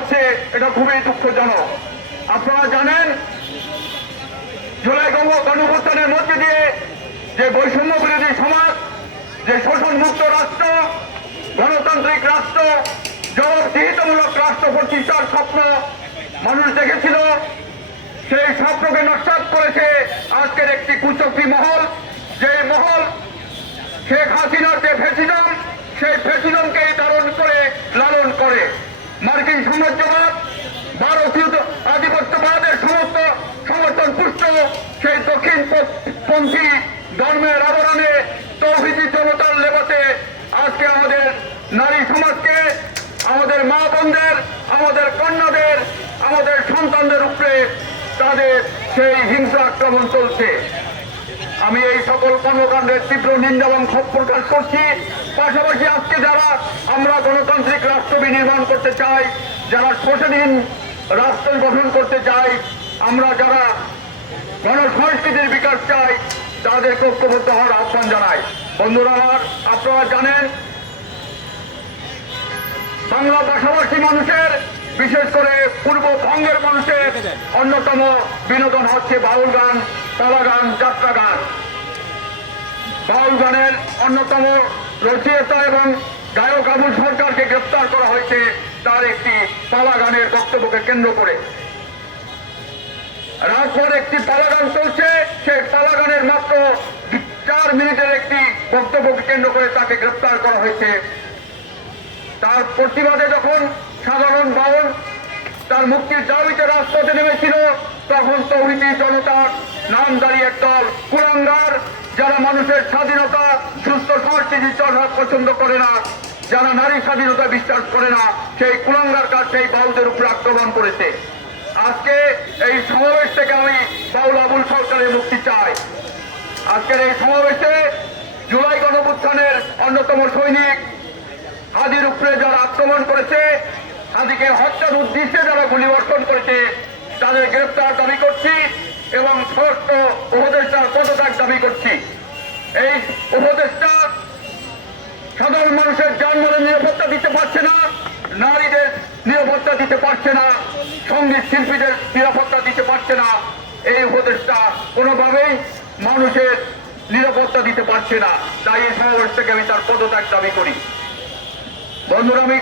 হচ্ছে, এটা খুবই দুঃখজনক। আপনারা জানেন, জুলাই গণ গণভুত্থানের মধ্যে দিয়ে যে বৈষম্য বিরোধী সমাজ, যে শোষণ মুক্ত রাষ্ট্র, গণতান্ত্রিক রাষ্ট্র, জবাবদিহিতামূলক রাষ্ট্র প্রতিষ্ঠার স্বপ্ন মানুষ দেখেছিল, সেই স্বপ্নকে নস্বাত করেছে আজকের একটি কুচক্রী মহল। যে মহল শেখ হাসিনার যে ফেসিজম, সেই ফেসিজমকেই ধারণ করে, লালন করে। মার্কিন সাম্রাজ্যবাদ, ভারতীয় আধিপত্যবাদের সমস্ত সমর্থন পুষ্ট, সেই দক্ষিণ পন্থী ধর্মের আবরণে তৌহিদি জনতার লেবাতে আজকে আমাদের নারী সমাজকে, আমাদের মা বোনদের, আমাদের কন্যাদের, আমাদের সন্তানদের উপরে তাদের সেই হিংসা আক্রমণ চলছে। আমি এই সকল কর্মকাণ্ডের তীব্র নিন্দা এবং ক্ষোভ প্রকাশ করছি। পাশাপাশি আজকে যারা আমরা গণতান্ত্রিক রাষ্ট্র বিনির্মাণ করতে চাই, যারা শোষণহীন রাষ্ট্র গঠন করতে চাই, আমরা যারা গণসংস্কৃতির বিকাশ চাই তাদের ঐক্যবদ্ধ হওয়ার আহ্বান জানাই। বন্ধুরা আমার, আপনারা জানেন, বাংলা ভাষাভাষী মানুষের বিশেষ করে পূর্ববঙ্গের মানুষের অন্যতম বিনোদন হচ্ছে বাউল গান পালা গান যাত্রা গান। বাউল গানের অন্যতম রচয়িতা এবং গায়ক আবুল সরকারকে গ্রেপ্তার করা হয়েছে তার একটি পালা গানের বক্তব্যকে কেন্দ্র করে। রাতভর একটি পালা গান চলছে সেই পালা গানের মাত্র চার মিনিটের একটি বক্তব্যকে কেন্দ্র করে তাকে গ্রেপ্তার করা হয়েছে। তার প্রতিবাদে যখন সাধারণ বাউল তার মুক্তির দাবিতে রাজপথে নেমেছিল, তখন তৌহিদি জনতার নামদারি একদল কুলাঙ্গার, যারা মানুষের স্বাধীনতা, সুস্থ সংস্কৃতি চর্চা পছন্দ করে না, যারা নারী স্বাধীনতা বিশ্বাস করে না, সেই কুলাঙ্গার কাজ সেই বাউলদের উপরে আক্রমণ করেছে। আজকে এই সমাবেশ থেকে আমি বাউল আবুল সরকারের মুক্তি চাই। আজকের এই সমাবেশে জুলাই গণপুত্থানের অন্যতম সৈনিক হাদির উপরে যারা আক্রমণ করেছে হাদিকে হত্যার উদ্দেশ্যে যারা গুলিবর্ষণ করেছে, তাদের গ্রেপ্তার দাবি করছি এবং সমস্ত উপদেষ্টার পদত্যাগ দাবি করছি। এই উপদেষ্টা সাধারণ মানুষের যানবাহনের নিরাপত্তা দিতে পারছে না, নারীদের নিরাপত্তা দিতে পারছে না, সংগীত শিল্পীদের নিরাপত্তা দিতে পারছে না। এই উপদেষ্টা কোনোভাবেই মানুষের নিরাপত্তা দিতে পারছে না। তাই এই সমাবেশ থেকে আমি তার পদত্যাগ দাবি করি। বন্ধুরা, আমি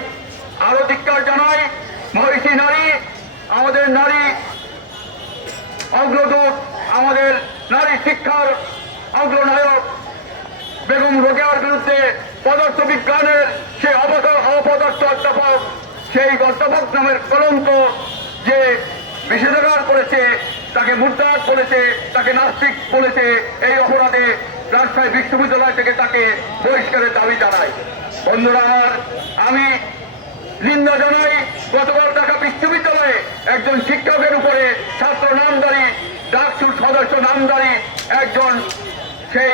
আরও ধিক্কার জানাই মহিষী নারী, আমাদের নারী অগ্রদূত, আমাদের নারী শিক্ষার অগ্রনায়ক বেগম রোকেয়ার বিরুদ্ধে পদার্থ বিজ্ঞানের সেই অবসর, অপদার্থ অধ্যাপক, সেই অধ্যাপক নামের কলঙ্ক যে বিষেধাগার করেছে, তাকে মুদ্রাত বলেছে, তাকে নাস্তিক বলেছে, এই অপরাধে রাজশাহী বিশ্ববিদ্যালয় থেকে তাকে বহিষ্কারের দাবি জানায়। বন্ধুরা আমার, আমি নিন্দা জানাই গতকাল ঢাকা বিশ্ববিদ্যালয়ে একজন শিক্ষকের উপরে ছাত্র নামদারি, ডাকসুর সদস্য নামদারি, একজন সেই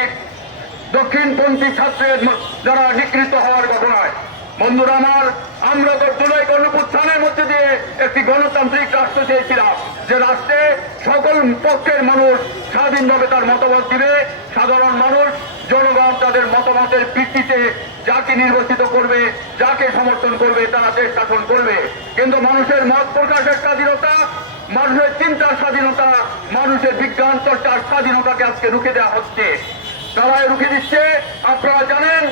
দক্ষিণপন্থী ছাত্রের যারা নিকৃত হওয়ার ঘটনায়। বন্ধুরা আমার, আমরা তো জুলাই গণপুত্থানের মধ্যে দিয়ে একটি গণতান্ত্রিক রাষ্ট্র চেয়েছিলাম। যে রাষ্ট্রে সকল পক্ষের মানুষ স্বাধীনভাবে তার মতামত দিবে, সাধারণ মানুষ, জনগণ তাদের মতামতের ভিত্তিতে যাকে নির্বাচিত করবে, যাকে সমর্থন করবে, তারা দেশ শাসন করবে। কিন্তু মানুষের মত প্রকাশের স্বাধীনতা, মানুষের চিন্তার স্বাধীনতা, মানুষের বিজ্ঞান, চর্চার স্বাধীনতাকে আজকে রুখে দেওয়া হচ্ছে। তারা রুখে দিচ্ছে। আপনারা জানেন,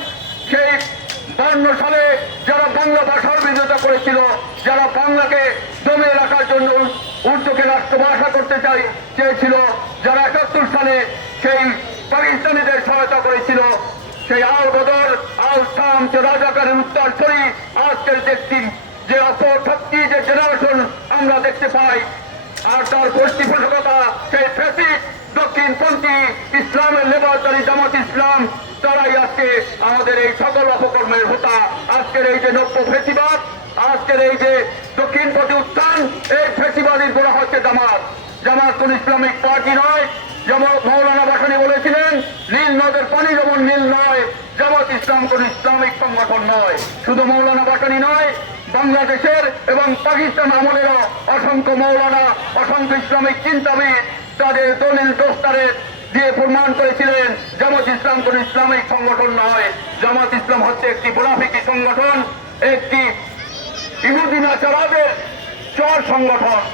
সেই বান্ন সালে যারা বাংলা ভাষার বিরোধিতা করেছিল, যারা বাংলাকে দমে রাখার জন্য উর্দুকে রাষ্ট্রভাষা করতে চাই, চেয়েছিল যারা একাত্তর সালে সেই পাকিস্তানিদের সহায়তা করেছিল, সেই আল বদর, আল সাম যে রাজাকারের উত্তর ছড়ি, আজকের দেখছি যে অপশক্তি যে জেনারেশন আমরা দেখতে পাই, আর তার পৃষ্ঠপোষকতা সেই ফেসিক দক্ষিণপন্থী ইসলামের লেবারদারি জামাত ইসলাম, তারাই আজকে আমাদের এই সকল অপকর্মের হোতা। আজকের এই যে নব্য ফেসিবাদ, আজকের এই যে দক্ষিণপন্থী উত্থান এই ফেসিবাদী বলা হচ্ছে জামাত। জামাত কোন ইসলামিক পার্টি নয়। যেমন মৌলানা বাসানি বলেছিলেন, নীল নদের পানি যেমন নীল নয়, জামাত ইসলাম কোন ইসলামিক সংগঠন নয়। শুধু মৌলানা বাসানি নয়, বাংলাদেশের এবং পাকিস্তান আমলেরও অসংখ্য মৌলানা, অসংখ্য ইসলামিক চিন্তাবিদ তাদের দলিল দোস্তারে দিয়ে প্রমাণ করেছিলেন, জামাত ইসলাম কোন ইসলামিক সংগঠন নয়। জামাত ইসলাম হচ্ছে একটি মুনাফিকি সংগঠন, একটি ইহুদিনা চরাদের চর সংগঠন।